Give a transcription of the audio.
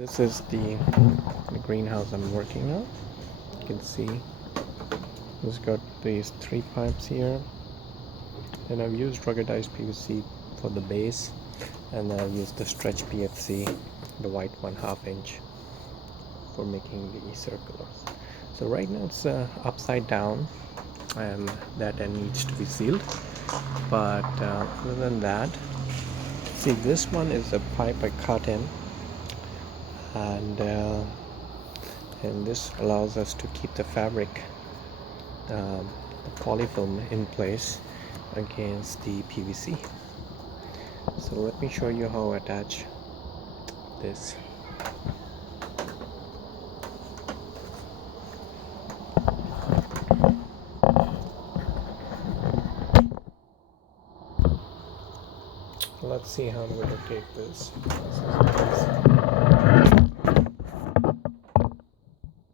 This is the greenhouse I'm working on. You can see it's got these 3 pipes here, and I've used ruggedized PVC for the base, and I've used the stretch PFC, the white 1/2 inch, for making the circulars. So right now it's upside down, and that end needs to be sealed. But other than that, see, this one is a pipe I cut in, and this allows us to keep the fabric, the polyfilm, in place against the PVC. So let me show you how I attach this. Let's see how I'm going to take this.